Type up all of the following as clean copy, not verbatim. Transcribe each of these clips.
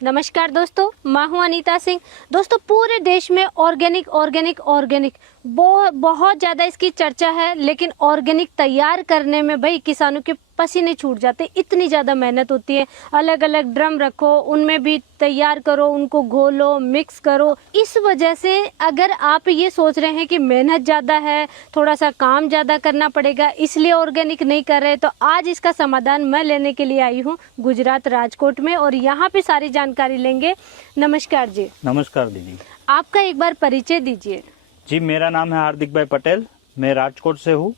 नमस्कार दोस्तों, मैं हूं अनीता सिंह। दोस्तों, पूरे देश में ऑर्गेनिक बहुत ज़्यादा इसकी चर्चा है, लेकिन ऑर्गेनिक तैयार करने में भाई किसानों के पसीने छूट जाते, इतनी ज़्यादा मेहनत होती है। अलग अलग ड्रम रखो, उनमें भी तैयार करो, उनको घोलो, मिक्स करो। इस वजह से अगर आप ये सोच रहे हैं कि मेहनत ज़्यादा है, थोड़ा सा काम ज़्यादा करना पड़ेगा, इसलिए ऑर्गेनिक नहीं कर रहे, तो आज इसका समाधान मैं लेने के लिए आई हूँ गुजरात राजकोट में, और यहाँ पे सारी जानकारी लेंगे। नमस्कार जी। नमस्कार दीदी। आपका एक बार परिचय दीजिए। जी, मेरा नाम है हार्दिक भाई पटेल, मैं राजकोट से हूँ।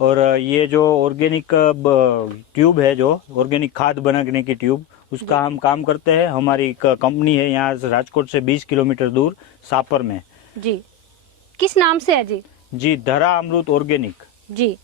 और ये जो ऑर्गेनिक ट्यूब है, जो ऑर्गेनिक खाद बनाने की ट्यूब, उसका हम काम करते हैं। हमारी एक कंपनी है यहाँ से राजकोट से 20 किलोमीटर दूर सापर में। जी, किस नाम से है जी? जी, धरा अमृत ऑर्गेनिक। जी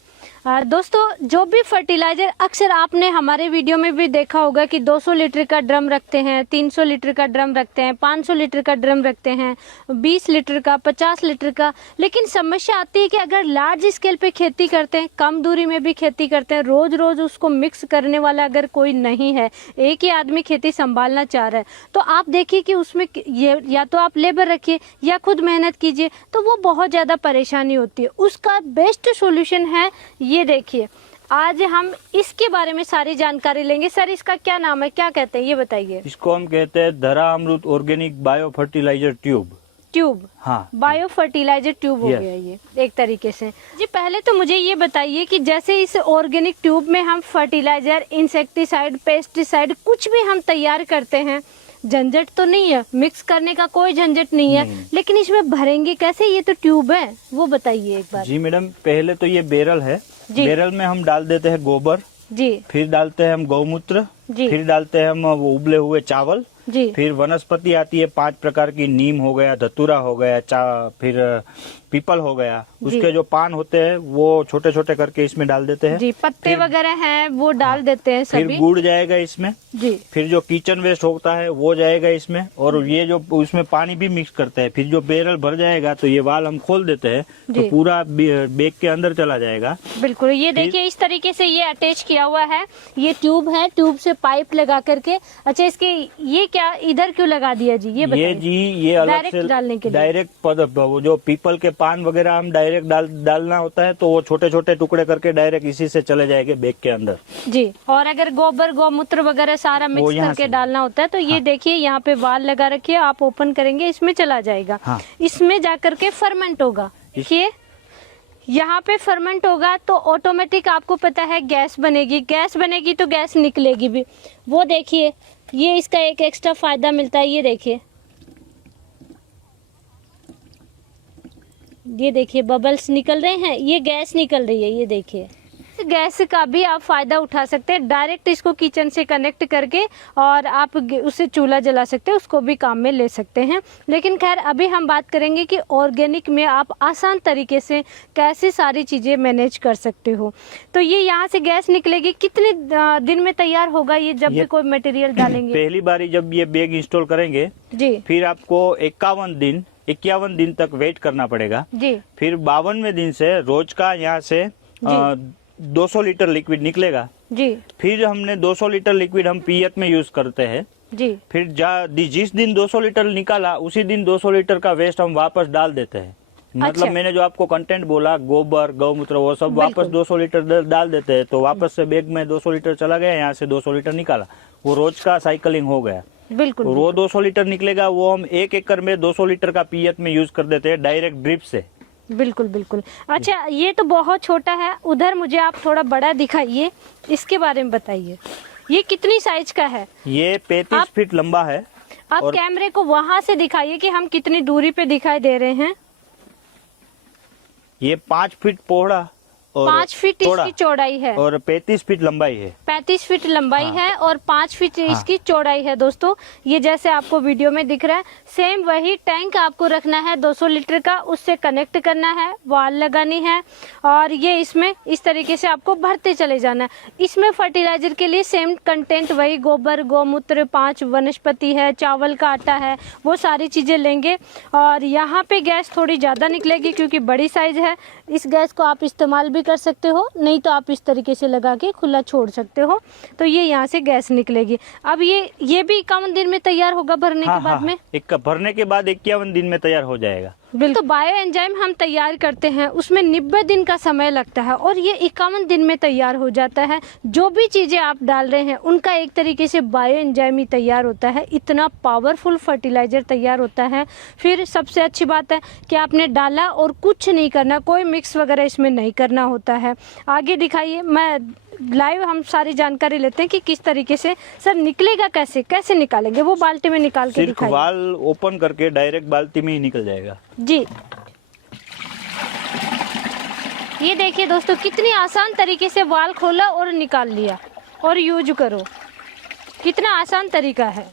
दोस्तों, जो भी फर्टिलाइजर अक्सर आपने हमारे वीडियो में भी देखा होगा कि 200 लीटर का ड्रम रखते हैं, 300 लीटर का ड्रम रखते हैं, 500 लीटर का ड्रम रखते हैं, 20 लीटर का, 50 लीटर का। लेकिन समस्या आती है कि अगर लार्ज स्केल पे खेती करते हैं, कम दूरी में भी खेती करते हैं, रोज रोज उसको मिक्स करने वाला अगर कोई नहीं है, एक ही आदमी खेती संभालना चाह रहा है, तो आप देखिए कि उसमें ये या तो आप लेबर रखिए या खुद मेहनत कीजिए, तो वो बहुत ज़्यादा परेशानी होती है। उसका बेस्ट सोल्यूशन है, ये देखिए, आज हम इसके बारे में सारी जानकारी लेंगे। सर, इसका क्या नाम है, क्या कहते हैं, ये बताइए। इसको हम कहते हैं धरा अमृत ऑर्गेनिक बायो फर्टिलाइजर ट्यूब। हाँ, बायो फर्टिलाइजर ट्यूब हो गया ये एक तरीके से। जी, पहले तो मुझे ये बताइए कि जैसे इस ऑर्गेनिक ट्यूब में हम फर्टिलाइजर, इंसेक्टिसाइड, पेस्टिसाइड कुछ भी हम तैयार करते हैं, झंझट तो नहीं है, मिक्स करने का कोई झंझट नहीं है, लेकिन इसमें भरेंगे कैसे? ये तो ट्यूब है, वो बताइए एक बार। जी मैडम, पहले तो ये बैरल है। बैरल में हम डाल देते हैं गोबर जी, फिर डालते हैं हम गौमूत्र जी, फिर डालते हैं हम उबले हुए चावल जी, फिर वनस्पति आती है 5 प्रकार की, नीम हो गया, धतूरा हो गया, फिर पीपल हो गया। उसके जो पान होते हैं वो छोटे छोटे करके इसमें डाल देते हैं जी, पत्ते वगैरह हैं वो डाल देते हैं सभी। फिर गुड़ जाएगा इसमें जी, फिर जो किचन वेस्ट होता है वो जाएगा इसमें, और ये जो उसमें पानी भी मिक्स करते हैं। फिर जो बैरल भर जाएगा तो ये वाल हम खोल देते हैं, तो पूरा बैग के अंदर चला जाएगा। बिल्कुल, ये देखिए इस तरीके से ये अटैच किया हुआ है। ये ट्यूब है, ट्यूब से पाइप लगा करके। अच्छा, इसके ये क्या इधर क्यों लगा दिया जी, ये बताइए। ये अलग से डालने के डायरेक्ट जो पीपल के पान वगैरह हम डायरेक्ट डालना होता है, तो वो छोटे छोटे टुकड़े करके डायरेक्ट इसी से चले जाएंगे बैग के अंदर जी। और अगर गोबर, गौमूत्र वगैरह सारा मिक्स करके डालना होता है, तो ये देखिए यहाँ पे वाल लगा रखिए, आप ओपन करेंगे इसमें चला जाएगा। इसमें जाकर के फर्मेंट होगा। देखिए यहाँ पे फर्मेंट होगा तो ऑटोमेटिक आपको पता है गैस बनेगी। गैस बनेगी तो गैस निकलेगी भी। वो देखिए, ये इसका एक एक्स्ट्रा फायदा मिलता है। ये देखिए बबल्स निकल रहे हैं, ये गैस निकल रही है। ये देखिए, गैस का भी आप फायदा उठा सकते हैं। डायरेक्ट इसको किचन से कनेक्ट करके और आप उससे चूल्हा जला सकते हैं, उसको भी काम में ले सकते हैं। लेकिन खैर, अभी हम बात करेंगे कि ऑर्गेनिक में आप आसान तरीके से कैसे सारी चीज़ें मैनेज कर सकते हो। तो ये यहाँ से गैस निकलेगी, कितने दिन में तैयार होगा ये जब भी कोई मटेरियल डालेंगे? पहली बारी जब ये बैग इंस्टॉल करेंगे जी, फिर आपको 51 दिन तक वेट करना पड़ेगा जी। फिर 52वें दिन से रोज का यहाँ से 200 लीटर लिक्विड निकलेगा जी। फिर हमने 200 लीटर लिक्विड हम पियत में यूज करते हैं जी। फिर जिस दिन 200 लीटर निकाला, उसी दिन 200 लीटर का वेस्ट हम वापस डाल देते हैं। मतलब मैंने जो आपको कंटेंट बोला, गोबर, गौमूत्र, वो सब वापस 200 लीटर डाल देते हैं, तो वापस से बैग में 200 लीटर चला गया, यहाँ से 200 लीटर निकाला, वो रोज का साइकिलिंग हो गया। बिल्कुल, वो 200 लीटर निकलेगा, वो हम 1 एकड़ में 200 लीटर का पियत में यूज कर देते हैं डायरेक्ट ड्रिप से। बिल्कुल। अच्छा, ये तो बहुत छोटा है, उधर मुझे आप थोड़ा बड़ा दिखाइए, इसके बारे में बताइए। ये कितनी साइज का है? ये 35 फीट लंबा है। आप कैमरे को वहां से दिखाइए कि हम कितनी दूरी पे दिखाई दे रहे हैं। ये 5 फीट पौड़ा और 5 फीट इसकी चौड़ाई है, और 35 फीट लंबाई है। 35 फीट लंबाई है और 5 फीट इसकी चौड़ाई है। दोस्तों, ये जैसे आपको वीडियो में दिख रहा है, सेम वही टैंक आपको रखना है 200 लीटर का, उससे कनेक्ट करना है, वाल लगानी है, और ये इसमें इस तरीके से आपको भरते चले जाना है। इसमें फर्टिलाइजर के लिए सेम कंटेंट वही गोबर, गौमूत्र, 5 वनस्पति है, चावल का आटा है, वो सारी चीजें लेंगे। और यहाँ पे गैस थोड़ी ज्यादा निकलेगी क्योंकि बड़ी साइज है। इस गैस को आप इस्तेमाल भी भी कर सकते हो, नहीं तो आप इस तरीके से लगा के खुला छोड़ सकते हो, तो ये यहाँ से गैस निकलेगी। अब ये भी 51 दिन में तैयार होगा भरने के बाद में? भरने के बाद 51 दिन में तैयार हो जाएगा। तो बायो एंजाइम हम तैयार करते हैं, उसमें 90 दिन का समय लगता है और ये 51 दिन में तैयार हो जाता है। जो भी चीज़ें आप डाल रहे हैं उनका एक तरीके से बायो एंजाइम ही तैयार होता है, इतना पावरफुल फर्टिलाइज़र तैयार होता है। फिर सबसे अच्छी बात है कि आपने डाला और कुछ नहीं करना, कोई मिक्स वगैरह इसमें नहीं करना होता है। आगे दिखाइए, मैं लाइव हम सारी जानकारी लेते हैं कि किस तरीके से सर निकलेगा, कैसे निकालेंगे, वो बाल्टी में निकाल के दिखाइए। वाल ओपन करके डायरेक्ट बाल्टी में ही निकल जाएगा जी। ये देखिए दोस्तों, कितनी आसान तरीके से वाल खोला और निकाल लिया और यूज करो, कितना आसान तरीका है।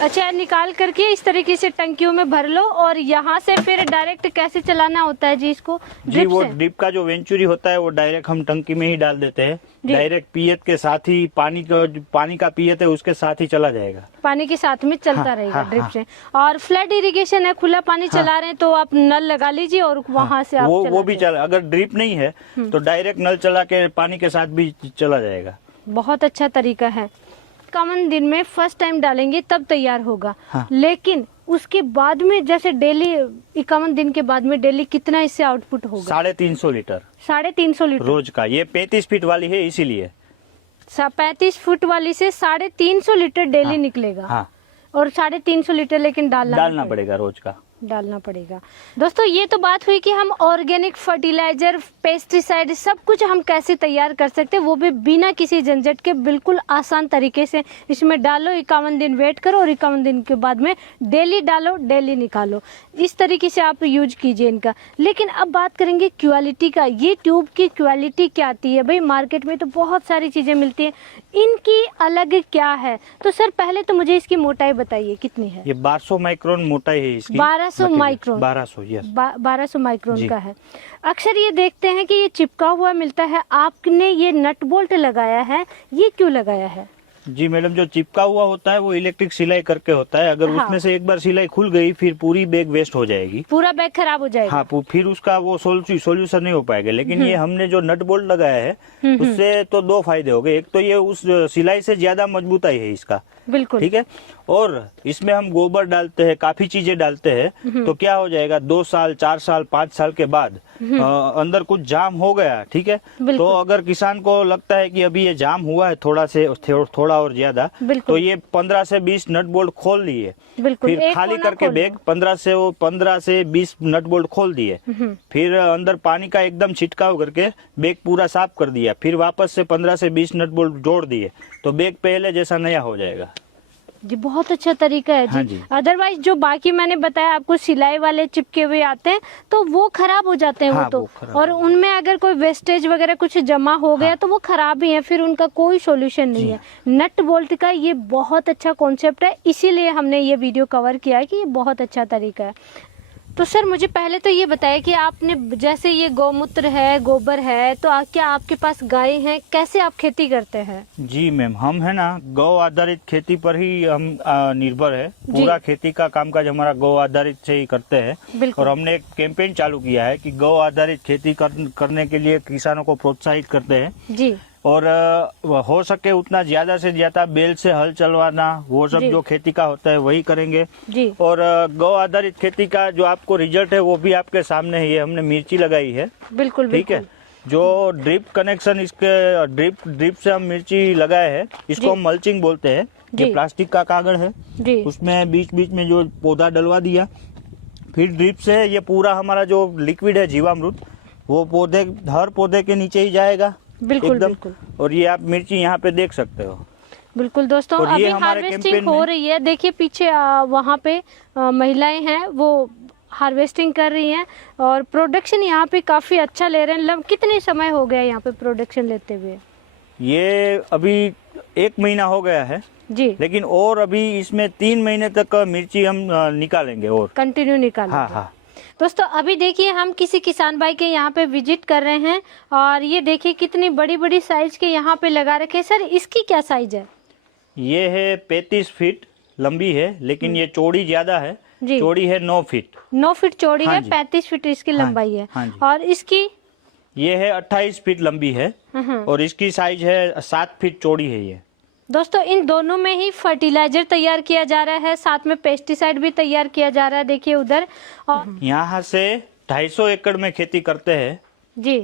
अच्छा, निकाल करके इस तरीके से टंकियों में भर लो और यहाँ से फिर डायरेक्ट कैसे चलाना होता है जी इसको? जी, वो ड्रिप का जो वेंचुरी होता है वो डायरेक्ट हम टंकी में ही डाल देते हैं। डायरेक्ट पियत के साथ ही पानी का पियत है उसके साथ ही चला जाएगा, पानी के साथ में चलता रहेगा ड्रिप से। और फ्लड इरिगेशन है, खुला पानी चला रहे हैं तो आप नल लगा लीजिए और वहाँ से आप वो भी चला। अगर ड्रिप नहीं है तो डायरेक्ट नल चला के पानी के साथ भी चला जाएगा। बहुत अच्छा तरीका है। 51 दिन में फर्स्ट टाइम डालेंगे तब तैयार होगा। लेकिन उसके बाद में जैसे डेली 51 दिन के बाद में डेली कितना इससे आउटपुट होगा? 350 लीटर। 350 लीटर रोज का। ये 35 फीट वाली है इसीलिए 35 फुट वाली से 350 लीटर डेली निकलेगा। और 350 लीटर लेकिन डालना पड़ेगा, रोज का डालना पड़ेगा। दोस्तों, ये तो बात हुई कि हम ऑर्गेनिक फर्टिलाइजर, पेस्टिसाइड सब कुछ हम कैसे तैयार कर सकते हैं, वो भी बिना किसी झंझट के, बिल्कुल आसान तरीके से। इसमें डालो, 51 दिन वेट करो और 51 दिन के बाद में डेली डालो, डेली निकालो। इस तरीके से आप यूज कीजिए इनका। लेकिन अब बात करेंगे क्वालिटी का। ये ट्यूब की क्वालिटी क्या आती है भाई? मार्केट में तो बहुत सारी चीजें मिलती है, इनकी अलग क्या है? तो सर पहले तो मुझे इसकी मोटाई बताइए कितनी है? ये 1200 माइक्रोन मोटाई है इसकी। 1200 माइक्रोन? 1200 माइक्रोन का है। अक्सर ये देखते हैं कि ये चिपका हुआ मिलता है, आपने ये नट बोल्ट लगाया है, ये क्यों लगाया है? जी मैडम, जो चिपका हुआ होता है वो इलेक्ट्रिक सिलाई करके होता है। अगर उसमें से एक बार सिलाई खुल गई फिर पूरी बैग वेस्ट हो जाएगी, पूरा बैग खराब हो जाएगा। फिर उसका वो सोल्यूशन नहीं हो पाएगा। लेकिन ये हमने जो नट बोल्ट लगाया है उससे तो 2 फायदे हो गए। एक तो ये उस सिलाई से ज्यादा मजबूताई है इसका, बिल्कुल ठीक है। और इसमें हम गोबर डालते हैं, काफी चीजें डालते हैं, तो क्या हो जाएगा 2 साल 4 साल 5 साल के बाद अंदर कुछ जाम हो गया, ठीक है, तो अगर किसान को लगता है कि अभी ये जाम हुआ है थोड़ा और ज्यादा, तो ये 15 से 20 नट बोल्ट खोल लिए, फिर खाली करके बैग 15 से 20 नट बोल्ट खोल दिए, फिर अंदर पानी का एकदम छिटकाव करके बैग पूरा साफ कर दिया, फिर वापस से 15 से 20 नट बोल्ट जोड़ दिए, तो बैग पहले जैसा नया हो जाएगा। जी, बहुत अच्छा तरीका है जी। हाँ जी। अदरवाइज जो बाकी मैंने बताया आपको सिलाई वाले चिपके हुए आते हैं तो वो खराब हो जाते हैं। वो तो और उनमें अगर कोई वेस्टेज वगैरह कुछ जमा हो गया तो वो खराब ही है, फिर उनका कोई सॉल्यूशन नहीं है। नट बोल्ट का ये बहुत अच्छा कॉन्सेप्ट है, इसीलिए हमने ये वीडियो कवर किया है कि ये बहुत अच्छा तरीका है। तो सर मुझे पहले तो ये बताया कि आपने जैसे ये गौमूत्र है, गोबर है, तो क्या आपके पास गाय हैं, कैसे आप खेती करते हैं? जी मैम, हम है ना गौ आधारित खेती पर ही हम निर्भर है। पूरा खेती का कामकाज हमारा गौ आधारित से ही करते हैं। और हमने एक कैंपेन चालू किया है कि गौ आधारित खेती करने के लिए किसानों को प्रोत्साहित करते हैं जी। और हो सके उतना ज्यादा से ज्यादा बैल से हल चलवाना, वो सब जो खेती का होता है वही करेंगे जी। और गौ आधारित खेती का जो आपको रिजल्ट है वो भी आपके सामने है। ये हमने मिर्ची लगाई है, बिल्कुल ठीक है। जो ड्रिप कनेक्शन इसके ड्रिप से हम मिर्ची लगाए हैं, इसको हम मल्चिंग बोलते हैं। ये प्लास्टिक का कागज है, उसमें बीच बीच में जो पौधा डलवा दिया, फिर ड्रिप से ये पूरा हमारा जो लिक्विड है जीवामृत, वो हर पौधे के नीचे ही जाएगा, बिल्कुल। और ये आप मिर्ची यहाँ पे देख सकते हो। बिल्कुल दोस्तों, अभी हार्वेस्टिंग हो रही है। देखिए पीछे वहाँ पे महिलाएं हैं, वो हार्वेस्टिंग कर रही हैं और प्रोडक्शन यहाँ पे काफी अच्छा ले रहे हैं। कितने समय हो गया यहाँ पे प्रोडक्शन लेते हुए? ये अभी 1 महीना हो गया है जी। लेकिन और अभी इसमें 3 महीने तक मिर्ची हम निकालेंगे और कंटिन्यू निकालेंगे। हाँ। दोस्तों अभी देखिए हम किसी किसान भाई के यहाँ पे विजिट कर रहे हैं और ये देखिए कितनी बड़ी बड़ी साइज के यहाँ पे लगा रखे। सर इसकी क्या साइज है? ये है 35 फीट लंबी है, लेकिन ये चौड़ी ज्यादा है, जी। चौड़ी है 9 फीट। 9 फीट चौड़ी हाँ है, जी। 35 फीट इसकी हाँ, लंबाई है। हाँ जी। और इसकी ये है 28 फीट लंबी है और इसकी साइज है 7 फीट चौड़ी है ये। दोस्तों इन दोनों में ही फर्टिलाइजर तैयार किया जा रहा है, साथ में पेस्टिसाइड भी तैयार किया जा रहा है। देखिए उधर। और यहाँ से 250 एकड़ में खेती करते हैं। जी,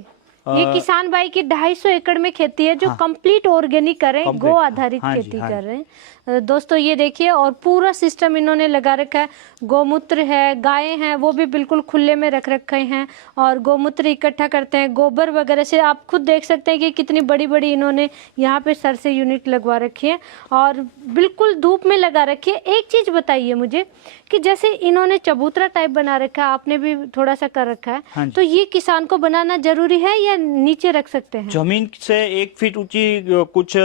ये किसान भाई की 250 एकड़ में खेती है जो कंप्लीट ऑर्गेनिक कर रहे हैं, गो आधारित हाँ जी, खेती हाँ कर रहे हैं। दोस्तों ये देखिए, और पूरा सिस्टम इन्होंने लगा रखा है। गोमूत्र है, गायें हैं, वो भी बिल्कुल खुले में रख रखे हैं और गोमूत्र इकट्ठा करते हैं। गोबर वगैरह से आप खुद देख सकते हैं कि कितनी बड़ी बड़ी इन्होंने यहाँ पे सर से यूनिट लगवा रखी है और बिल्कुल धूप में लगा रखी है। एक चीज बताइए मुझे कि जैसे इन्होंने चबूतरा टाइप बना रखा है, आपने भी थोड़ा सा कर रखा है, हाँ जी। तो ये किसान को बनाना जरूरी है या नीचे रख सकते हैं? जमीन से 1 फीट ऊंची कुछ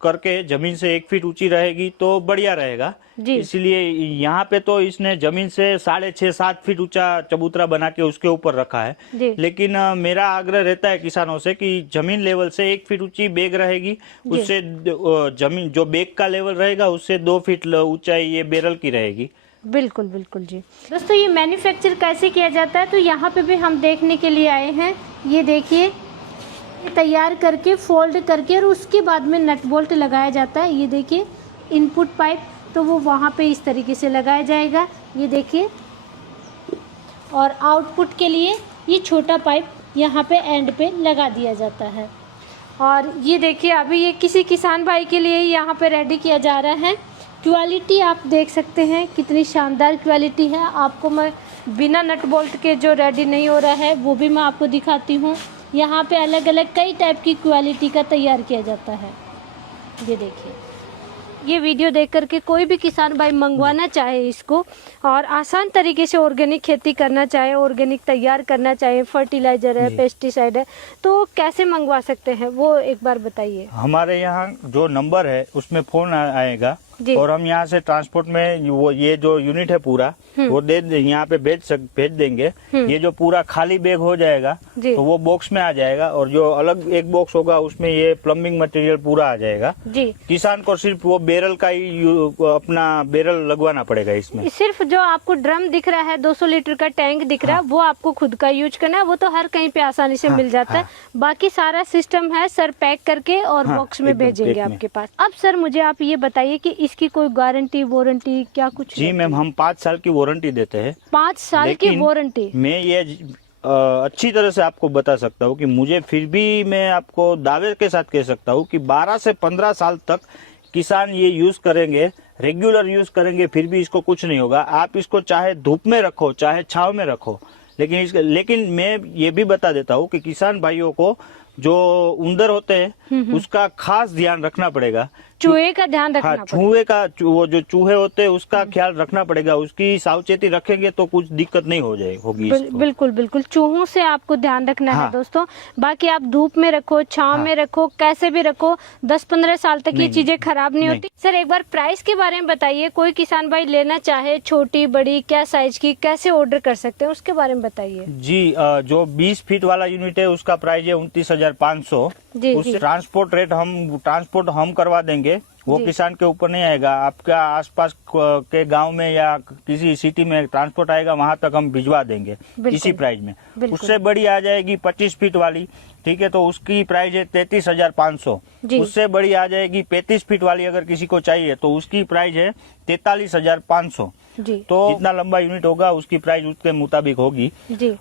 करके जमीन से 1 फीट ऊंची रहेगी तो बढ़िया रहेगा जी। इसलिए यहाँ पे तो इसने जमीन से 6.5-7 फीट ऊंचा चबूतरा बना के उसके ऊपर रखा है। जी। लेकिन मेरा आग्रह रहता है किसानों से कि जमीन लेवल से 1 फीट ऊंची बेग रहेगी, उससे जमीन जो बेग का लेवल रहेगा उससे 2 फीट ऊंचाई ये बेरल की रहेगी। बिल्कुल बिल्कुल जी। दोस्तों ये मैन्युफैक्चर कैसे किया जाता है, तो यहाँ पे भी हम देखने के लिए आए हैं। ये देखिए, तैयार करके फोल्ड करके और उसके बाद में नट बोल्ट लगाया जाता है। ये देखिए इनपुट पाइप, तो वो वहाँ पे इस तरीके से लगाया जाएगा। ये देखिए, और आउटपुट के लिए ये छोटा पाइप यहाँ पे एंड पे लगा दिया जाता है। और ये देखिए अभी ये किसी किसान भाई के लिए यहाँ पे रेडी किया जा रहा है। क्वालिटी आप देख सकते हैं कितनी शानदार क्वालिटी है। आपको मैं बिना नट बोल्ट के जो रेडी नहीं हो रहा है वो भी मैं आपको दिखाती हूँ। यहाँ पे अलग अलग कई टाइप की क्वालिटी का तैयार किया जाता है। ये देखिए, ये वीडियो देख करके कोई भी किसान भाई मंगवाना चाहे इसको और आसान तरीके से ऑर्गेनिक खेती करना चाहे, ऑर्गेनिक तैयार करना चाहे, फर्टिलाइजर है, पेस्टिसाइड है, तो कैसे मंगवा सकते हैं वो एक बार बताइए। हमारे यहाँ जो नंबर है उसमें फोन आएगा और हम यहाँ से ट्रांसपोर्ट में वो ये जो यूनिट है पूरा वो यहाँ पे भेज देंगे। ये जो पूरा खाली बैग हो जाएगा तो वो बॉक्स में आ जाएगा और जो अलग एक बॉक्स होगा उसमें ये प्लम्बिंग मटेरियल पूरा आ जाएगा जी। किसान को सिर्फ वो बेरल का ही अपना बेरल लगवाना पड़ेगा। इसमें सिर्फ जो आपको ड्रम दिख रहा है, 200 लीटर का टैंक दिख रहा है, वो आपको खुद का यूज करना है। वो तो हर कहीं पे आसानी से मिल जाता है। बाकी सारा सिस्टम है सर पैक करके और बॉक्स में भेजेंगे आपके पास। अब सर मुझे आप ये बताइए कि इसकी कोई गारंटी वारंटी क्या कुछ? जी मैम, हम 5 साल की वारंटी देते हैं। 5 साल की वारंटी? मैं ये अच्छी तरह से आपको बता सकता हूँ कि मुझे फिर भी मैं आपको दावे के साथ कह सकता हूँ कि 12 से 15 साल तक किसान ये यूज करेंगे, रेगुलर यूज करेंगे, फिर भी इसको कुछ नहीं होगा। आप इसको चाहे धूप में रखो चाहे छाव में रखो, लेकिन मैं ये भी बता देता हूँ कि किसान भाइयों को जो उंदर होते हैं उसका खास ध्यान रखना पड़ेगा। चूहे का ध्यान रखना पड़ेगा। चूहे का वो जो चूहे होते हैं उसका ख्याल रखना पड़ेगा। उसकी सावचेती रखेंगे तो कुछ दिक्कत नहीं होगी। बिल्कुल बिल्कुल, चूहों से आपको ध्यान रखना है दोस्तों। बाकी आप धूप में रखो, छांव में रखो, कैसे भी रखो, 10-15 साल तक ये चीजें खराब नहीं होती। सर एक बार प्राइस के बारे में बताइए। कोई किसान भाई लेना चाहे, छोटी बड़ी क्या साइज की, कैसे ऑर्डर कर सकते हैं उसके बारे में बताइए। जी, जो 20 फीट वाला यूनिट है उसका प्राइस है 29,500। उस ट्रांसपोर्ट हम करवा देंगे। वो किसान के ऊपर नहीं आएगा। आपका आसपास के गांव में या किसी सिटी में ट्रांसपोर्ट आएगा, वहां तक हम भिजवा देंगे इसी प्राइस में। उससे बड़ी आ जाएगी 25 फीट वाली, ठीक है, तो उसकी प्राइस है 33,500। उससे बड़ी आ जाएगी 35 फीट वाली, अगर किसी को चाहिए तो उसकी प्राइस है 43,500। तो जितना लंबा यूनिट होगा उसकी प्राइस उसके मुताबिक होगी।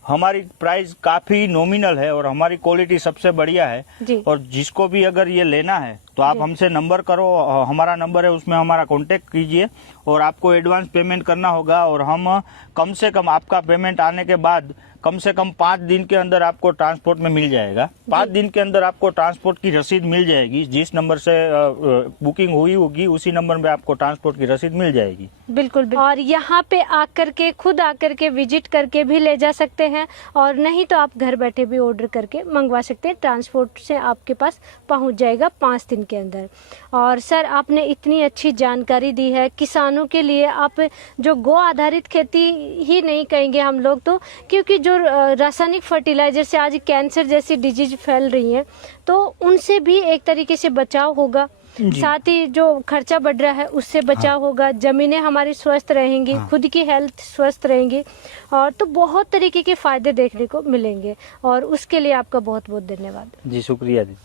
हमारी प्राइस काफी नॉमिनल है और हमारी क्वालिटी सबसे बढ़िया है। और जिसको भी अगर ये लेना है तो आप हमसे नंबर करो, हमारा नंबर है, उसमें हमारा कांटेक्ट कीजिए और आपको एडवांस पेमेंट करना होगा। और हम कम से कम आपका पेमेंट आने के बाद कम से कम 5 दिन के अंदर आपको ट्रांसपोर्ट में मिल जाएगा। 5 दिन के अंदर आपको ट्रांसपोर्ट की रसीद मिल जाएगी। जिस नंबर से बुकिंग हुई होगी उसी नंबर में आपको ट्रांसपोर्ट की रसीद मिल जाएगी। बिल्कुल। और यहाँ पे आकर के खुद आकर के विजिट करके भी ले जा सकते हैं और नहीं तो आप घर बैठे भी ऑर्डर करके मंगवा सकते हैं। ट्रांसपोर्ट से आपके पास पहुँच जाएगा 5 दिन के अंदर। और सर आपने इतनी अच्छी जानकारी दी है किसानों के लिए। आप जो गो आधारित खेती ही नहीं कहेंगे हम लोग तो, क्योंकि जो रासायनिक फर्टिलाइजर से आज कैंसर जैसी डिजीज फैल रही है तो उनसे भी एक तरीके से बचाव होगा। साथ ही जो खर्चा बढ़ रहा है उससे बचाव होगा, जमीनें हमारी स्वस्थ रहेंगी, खुद की हेल्थ स्वस्थ रहेंगी, और तो बहुत तरीके के फायदे देखने को मिलेंगे। और उसके लिए आपका बहुत बहुत धन्यवाद। जी शुक्रिया जी।